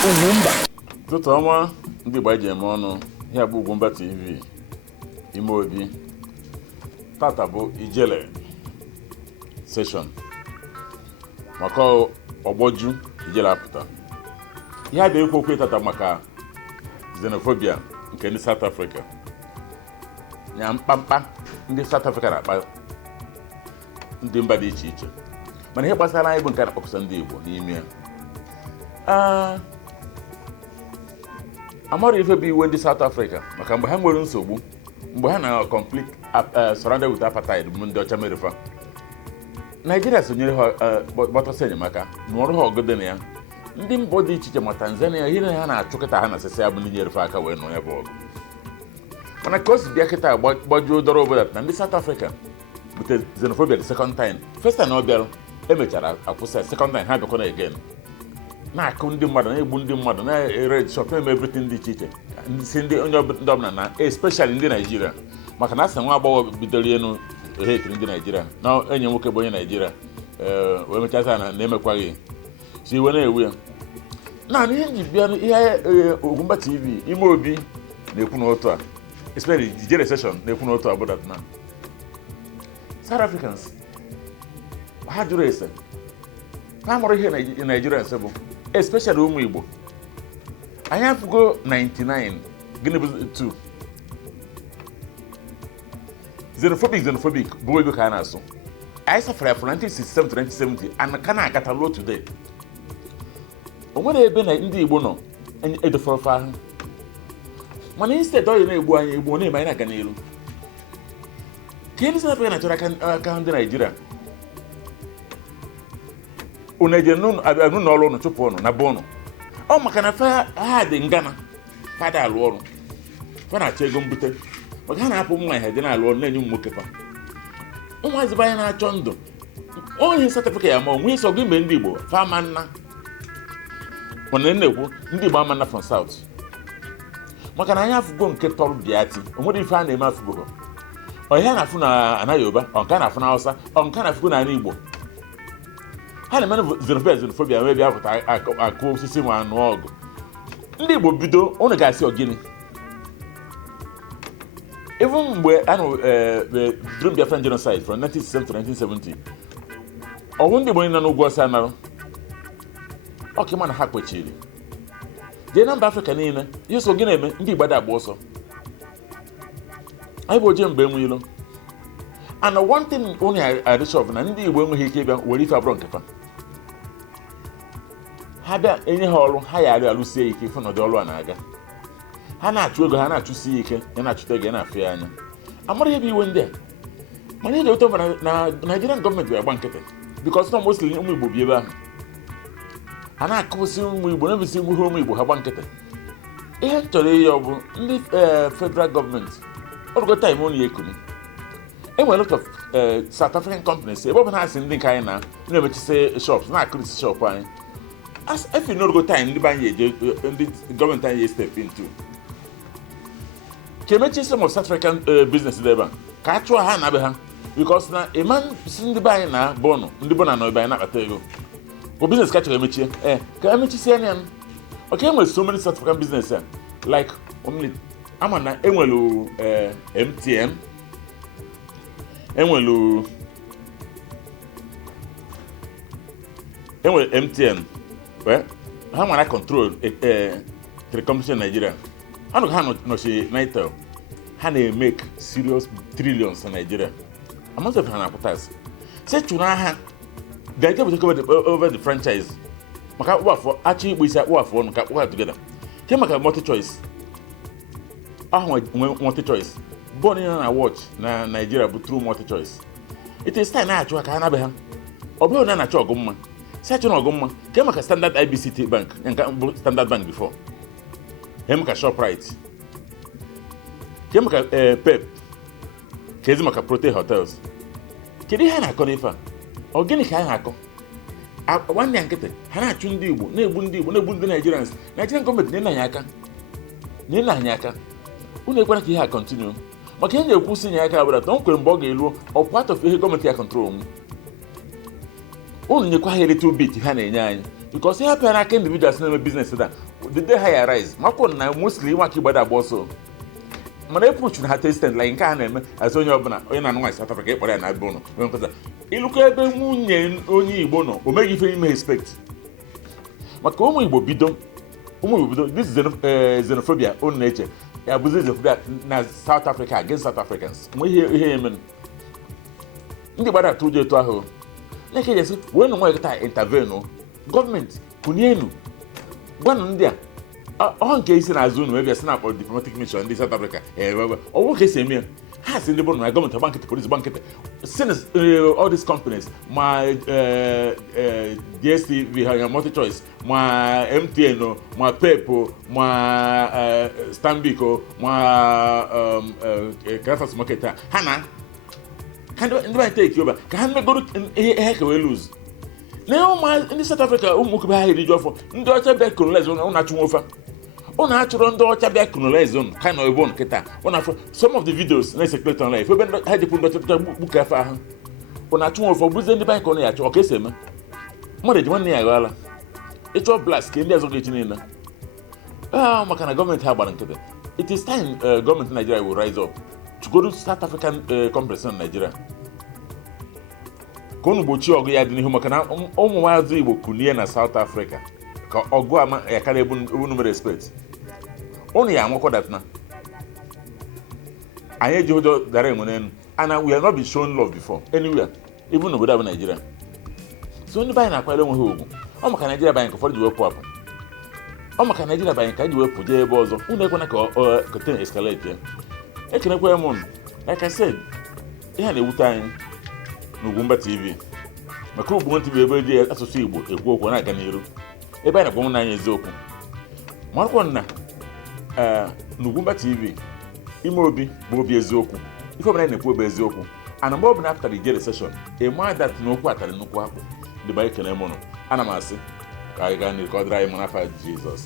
UGWUMBA. Ụtụtụ ọma ndị Igbo ji eme ọnụ, ihe bụ UGWUMBA TV ime obi. Tata bụ ijele session maka ọgbọju ijele apụta. Ihe adịghị okwu tata maka Xenophobia nke ndị South Africa. Nya mkpamkpa ndị South Africa na-akpa ndị mba dị iche iche. Mana ihe gbasara anyị bụ nke na-akpọkọsa ndị Igbo n'ime ya. Amara ife bụ iwe ndị South Africa maka mgbe ha nwere nsogbu, mgbe ha na conflict surrounded with apartheid bụ ndị ọcha merefa. Nigeria sonyere ha gbataọsọ enyemaka n'ọrụ ha ọgụ dị na ya. Ndị mbọ dị iche iche ma Tanzania ihe ha na-achụ kịta ha na-asịsị ya bụ ndị nyerefe aka wee nọ ya bụ ọgụ. Mana ka o si bịa kịta gbajuo dọrọ obodo na ndị South Africa bute Xenophobia the second time. First time ọ bịara emechara akwụsị, second time ha bịakwana again. Na-akụ ndị mmadụ, na-egbu ndị mmadụ, na-ere shop, na-eme everything dị iche iche. Si ndị onye ọbụla na especially ndị Nigeria, maka na asị nwa agbọghọ bidoro enu hate ndị Nigeria na enyi nwoke bụ onye Nigeria wee mechasa na-emekwaghị si iwe na-ewu ya. Na ihe nji bịa ihe UGWUMBA TV ime obi na-ekwu n'otu a, especially ijele session na-ekwu n'otu a bụ that na South Africans ha jụrụ ese, ha mụrụ ihe Nigerians bụ especially ụmụ Igbo. Anyị afụgo 99 gịnị bụ 2 xenophobic bụ ego ka a na-asụ. Anyị safara from 1967 to 1970 and ka na-akata ruo today. O nwere ebe na ndị Igbo nọ edofere ofe ahụ, mana instead ọ na-egbu anyị Igbo na-eme anyị na-aga n'iru. Ka ndị South Africa na-achọrọ aka ndị Nigeria unu eje n'ọrụ ụnụ chụpụ ụnụ na be ụnụ. Ọ maka na ha dị ngana fada alụ ọrụ, fa na-achọ ego mbute, maka ha na-apụ nwa ihe dị na-alụ ọrụ na-enye ụmụ nwoke fa. Ụmụazị be anyị na-achọ ndụ onye South Africa ya ma onwe isi ọgụ ime ndị Igbo fa ama nna. Mana na-ekwu ndị Igbo ama nna from South, maka na anyị afụgo nke tọrọ bịati, o nwere ife a na-eme afụgo ọhịa na-afụ na Yoruba, ọ nke na-afụ na Hausa, ọ nke na-afụgo na Igbo. Ha na-eme Xenophobia wee bịa pụta akụ osisi ma anụ ọgụ. Ndị Igbo bido ụnụ ga-asị ogini. Even mgbe a nọ during Biafran genocide from 1967 to 1970, ọwụ ndị Igbo niile n'ugwu ọsọ anarụ ọkịma na ha kpechiri jee na mba Afrịka niile. Ihe so gị na-eme ndị Igbo agba ọsọ, anyị bụ oje mgbe enwe ilo. And one thing only addition na ndị Igbo enweghị ike ịbịa were ife abụrụ nkefa. Ha bịa enye ha ọrụ, ha ya alụsie ike ife n'ọdị ọrụ a na-aga. Ha na-achụ ego, ha na-achụsi ike, ya na-achụta ego, ya na-afụ ya anya. Amara ihe bụ iwe ndị a. Mana ihe ga-eweta na Nigerian gọọmenti ga-agba nkịtị because na mostly ụmụ Igbo bi ebe ahụ. Ha na-akụpụsị ụmụ Igbo, na-ebisi ihe ụmụ Igbo ha gba nkịtị. Ihe chọrọ ihe ọ bụ ndị federal gọọmenti ọrụgo time onye ekuni. Enwere lot of South African companies ebe ọ bụ na asị ndị nke anyị na-emechisi shops, na-akụrịsị shop anyị. As if you know time ndị banye eje ndị gọọmenti anyị step into ka emechi some of South African business dị ebe a ka a chụọ ha na be ha because na ịma si ndị be anyị na bọnụ ndị bọna nọ ebe anyị na-akpata ego bụ business ka chọrọ emechie ka emechisi anya okay. Enwere so many South African business like ama na enwelu MTN, enwere MTN ha nwere control telecommunication Nigeria. Anụ ha nọchi Nitel, ha na-emake serious trillions na Nigeria. Amount of ha na-apụtasị se chụrụ aha ga-eje bụ over the franchise maka akpụkpọ achọ igbo isi akpụ afọ ọnụ ka akpụkpọ together ke maka multi choice. Ahụ nwe multi choice born na watch na Nigeria bụ true multi choice. It is time na-achụ aka ha na be ha. Ọ bụrụ na na-achọ ọgụ mma search on ọgụ mma ke maka Standard IBC Bank nke bụ Standard Bank before, ke maka Shoprite, ke maka Pep, ke ezi maka Prote Hotels. Kedu ihe na-akọ n'ife a? Ọ gịnị ka ha na-akọ? Nwanne ya nkịtị ha na-achụ ndị Igbo, na-egbu ndị Igbo, na-egbu ndị Nigerians. Nigerian gọọmenti na-enye anyị aka unu ekwena ka ihe a continue maka ihe na-ekwu si nye aka abụrụ atọ nkwere mgbe ọ ga-eluo ọ part of ihe gọọmenti ya control m. Unu nyekwa ha little bit ha na-enye anyị because ihe apịara aka individuals na-eme business da the day higher rise makwa na mostly nwa ka igbada agba ọsọ mana approach na ha tested like nke a na-eme as onye ọbụla onye na-anụ nwaanyị South Africa ịkpọrọ ya na abịa ụlọ onye nkọta ịlụkọ ebe nwunye onye Igbo nọ o meghị ife ime expect maka ụmụ Igbo bido this is xenophobia unu na-eche ya bụzi xenophobia na South Africa against South Africans mgbe ihe emenụ ndị gbara atụ ụjọ etu ahụ na-eke jesi wee nụ nwa eketa intervene gọọmenti kụnienu gwanụ ndị a ọ nke isi na-azụ unu ebe si na-akpọ diplomatic mission ndị South Africa ọwụ ka esi eme ya ha si ndị bụ na gọọmenti gbankịtị polisi gbankịtị since all these companies ma DSTV ha multi choice ma MTN ma Pep ma Stanbic ma Kratos market ha na ndị ba take over ka ha megoro ihe ka we lose na ụmụ ndị South Africa ụmụ nwoke ha iri jọfọ ndị ọcha bịa colonize ụnụ achụ nwofa ụnụ achụrụ ndị ọcha bịa colonize ụnụ ka na ebe ụnụ kịta ụnụ afọ some of the videos na-esekrete online ebe ha jepụ ndị ọcha gbuka afọ ahụ ụnụ achụ nwofa bụzie ndị bank ụnụ ya achụ ọka esi eme mmadụ eji nwanne ya aghala ịchọ blast ka ndị ọzọ ga-echi niile maka na gọọmenti ha gbara nkịtị it is time gọọmenti Nigeria will rise up to go to South African companies in Nigeria ka unu gbochie ọgụ ya dị n'ihu maka na ụmụ nwaazụ Igbo kunie na South Africa ka ọgụ ama ya karịa unu mere respect unu ya anwakọ datna anyị eji ụjọ dara enwe n'elu and we have not been shown love before anywhere even n'obodo abụ Nigeria so ndị banyị na-akwanyere onwe ha ugwu ọ maka Nigeria banyị ka ụfọdụ ji wepụ apụ ọ maka Nigeria banyị ka anyị ji wepụ jee ebe ọzọ unu ekwana ka ọ escalate ya ekenekwa m unu like I said ihe na-ewute anyị n'UGWUMBA TV maka UGWUMBA TV ebe dị asụsụ Igbo ekwu okwu na-aga n'iru ebe anyị na-agwa ụmụ anyị eziokwu marakwa na n'UGWUMBA TV ime obi bụ obi eziokwu ife ọbụla anyị na-ekwu ebe eziokwu ana mgbe ọbụla apụtara ije recession ịma dat n'okwu atara nnukwu akpụ dị ba ekene m unu ana m asị ka anyị gaa n'iru ka ọ dịrị anyị mụ n'afa Jizọs